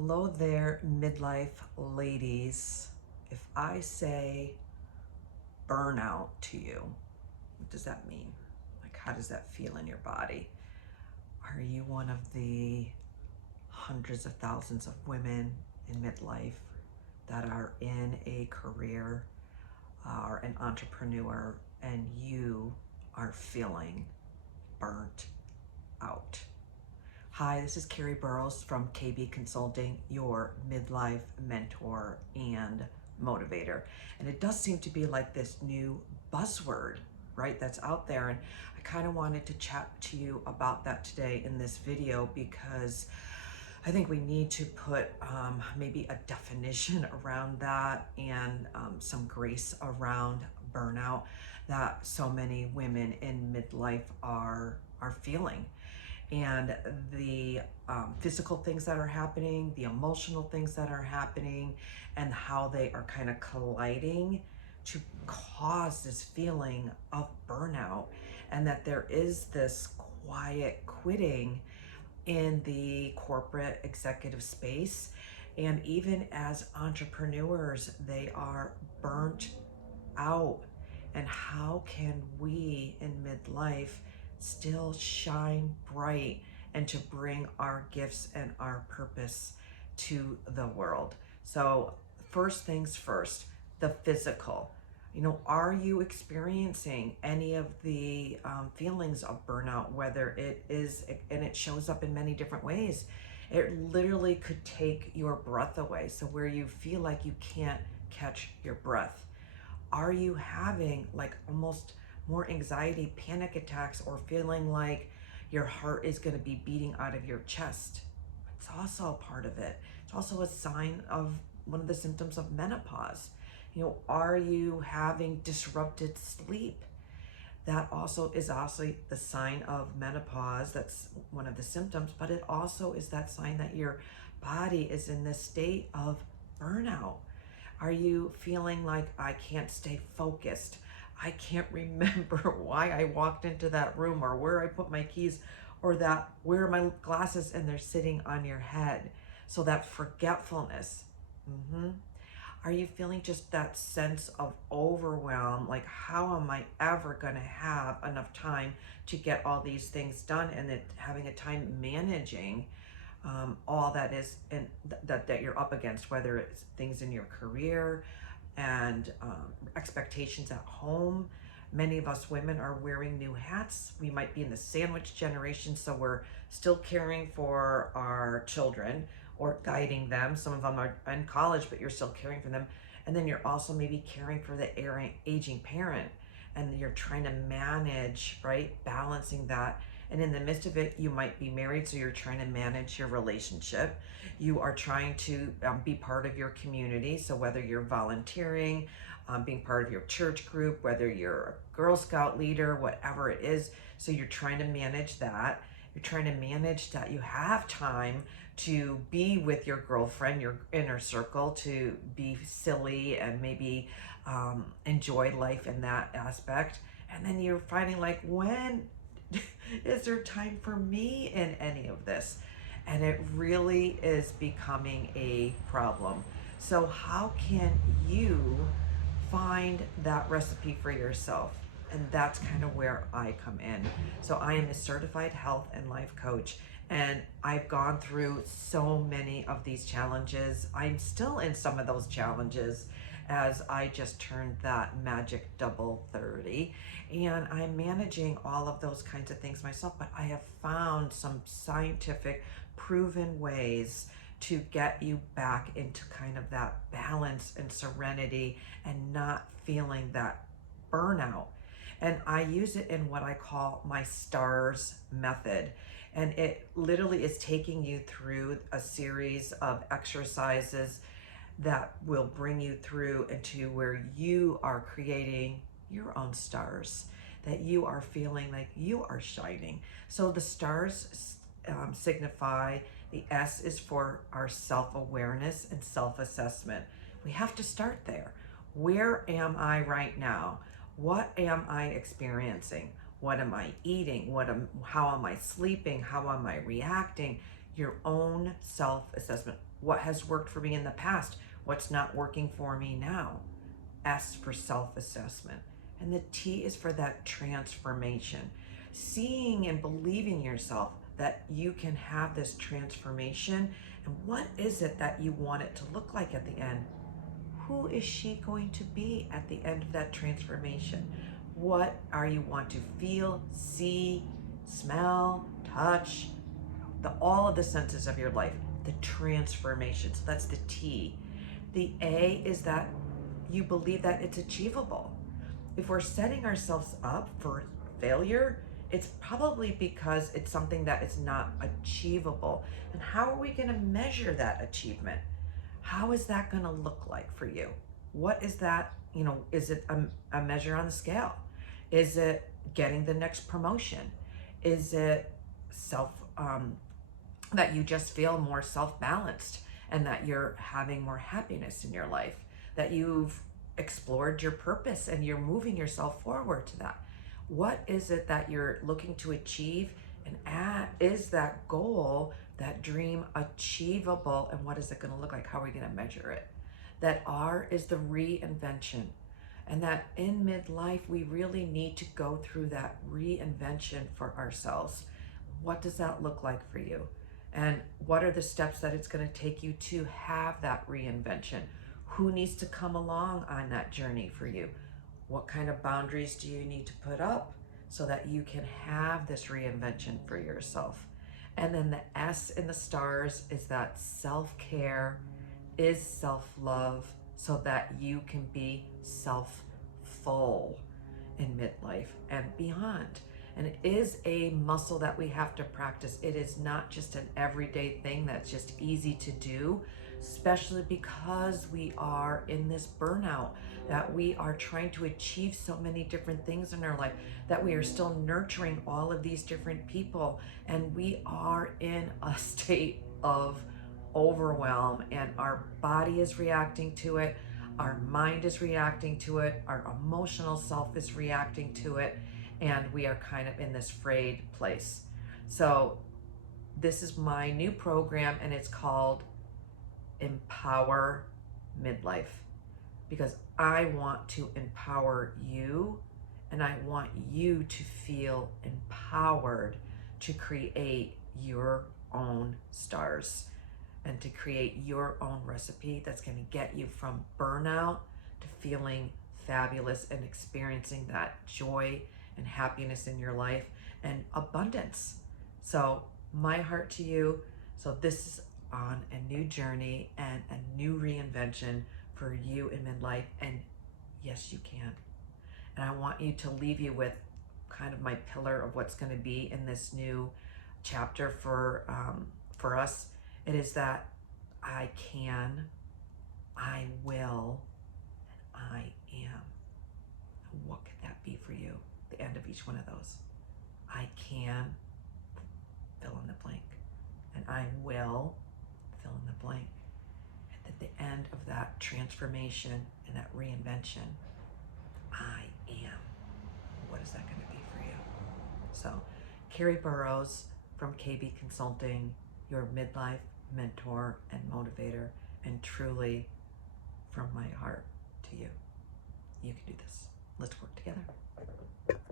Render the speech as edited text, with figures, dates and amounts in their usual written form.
Hello there, midlife ladies. If I say burnout to you, what does that mean? Like, how does that feel in your body? Are you one of the hundreds of thousands of women in midlife that are in a career or an entrepreneur and you are feeling burnt out? Hi, this is Carrie Burrows from KB Consulting, your midlife mentor and motivator. And it does seem to be like this new buzzword, right, that's out there. And I kind of wanted to chat to you about that today in this video because I think we need to put maybe a definition around that and some grace around burnout that so many women in midlife are feeling, and the physical things that are happening, the emotional things that are happening, and how they are kind of colliding to cause this feeling of burnout, and that there is this quiet quitting in the corporate executive space. And even as entrepreneurs, they are burnt out. And how can we in midlife still shine bright and to bring our gifts and our purpose to the world? So first things first, the physical. Are you experiencing any of the feelings of burnout, whether it is, and it shows up in many different ways. It literally could take your breath away. So where you feel like you can't catch your breath. Are you having like almost more anxiety, panic attacks, or feeling like your heart is going to be beating out of your chest? It's also a part of it. It's also a sign of one of the symptoms of menopause. Are you having disrupted sleep? That also is the sign of menopause. That's one of the symptoms, but it also is that sign that your body is in this state of burnout. Are you feeling like I can't stay focused? I can't remember why I walked into that room or where I put my keys or that where are my glasses and they're sitting on your head. So that forgetfulness. Are you feeling just that sense of overwhelm? Like, how am I ever going to have enough time to get all these things done, and that having a time managing all that is and that you're up against, whether it's things in your career and expectations at home. Many of us women are wearing new hats. We might be in the sandwich generation, so we're still caring for our children or guiding them. Some of them are in college, but you're still caring for them. And then you're also maybe caring for the aging parent, and you're trying to manage, right? Balancing that. And in the midst of it, you might be married, so you're trying to manage your relationship. You are trying to be part of your community. So whether you're volunteering, being part of your church group, whether you're a Girl Scout leader, whatever it is. So you're trying to manage that. You're trying to manage that you have time to be with your girlfriend, your inner circle, to be silly and maybe enjoy life in that aspect. And then you're finding like, when is there time for me in any of this? And it really is becoming a problem. So how can you find that recipe for yourself? And that's kind of where I come in. So I am a certified health and life coach, and I've gone through so many of these challenges. I'm still in some of those challenges as I just turned that magic double 30, and I'm managing all of those kinds of things myself. But I have found some scientific proven ways to get you back into kind of that balance and serenity and not feeling that burnout. And I use it in what I call my STARS method. And it literally is taking you through a series of exercises that will bring you through into where you are creating your own stars, that you are feeling like you are shining. So the stars signify, the S is for our self-awareness and self-assessment. We have to start there. Where am I right now? What am I experiencing? What am I eating? How am I sleeping? How am I reacting? your own self-assessment. What has worked for me in the past? What's not working for me now? S for self-assessment. And the T is for that transformation. Seeing and believing yourself that you can have this transformation. And what is it that you want it to look like at the end? Who is she going to be at the end of that transformation? What are you want to feel, see, smell, touch, all of the senses of your life, the transformation. So that's the T. The A is that you believe that it's achievable. If we're setting ourselves up for failure, it's probably because it's something that is not achievable. And how are we going to measure that achievement? How is that going to look like for you? What is that? Is it a measure on the scale? Is it getting the next promotion? Is it that you just feel more self-balanced and that you're having more happiness in your life, that you've explored your purpose and you're moving yourself forward to that? What is it that you're looking to achieve? And is that goal, that dream, achievable? And what is it going to look like? How are we going to measure it? That R is the reinvention. And that in midlife, we really need to go through that reinvention for ourselves. What does that look like for you? And what are the steps that it's going to take you to have that reinvention? Who needs to come along on that journey for you? What kind of boundaries do you need to put up so that you can have this reinvention for yourself? And then the S in the stars is that self-care, is self-love, so that you can be self-full in midlife and beyond. And it is a muscle that we have to practice. It is not just an everyday thing that's just easy to do, especially because we are in this burnout, that we are trying to achieve so many different things in our life, that we are still nurturing all of these different people, and we are in a state of overwhelm, and our body is reacting to it, our mind is reacting to it, our emotional self is reacting to it, and we are kind of in this frayed place. So this is my new program, and it's called Empower Midlife, because I want to empower you, and I want you to feel empowered to create your own stars and to create your own recipe that's going to get you from burnout to feeling fabulous and experiencing that joy and happiness in your life and abundance. So my heart to you. So this is on a new journey and a new reinvention for you in midlife. And yes, you can. And I want you to leave you with kind of my pillar of what's going to be in this new chapter for us. It is that I can, I will, and I am. What could that be for you? The end of each one of those. I can, fill in the blank, and I will, fill in the blank. And at the end of that transformation and that reinvention, I am. What is that going to be for you? So, Carrie Burrows from KB Consulting, your midlife mentor and motivator, and truly from my heart to you. You can do this. Let's work together.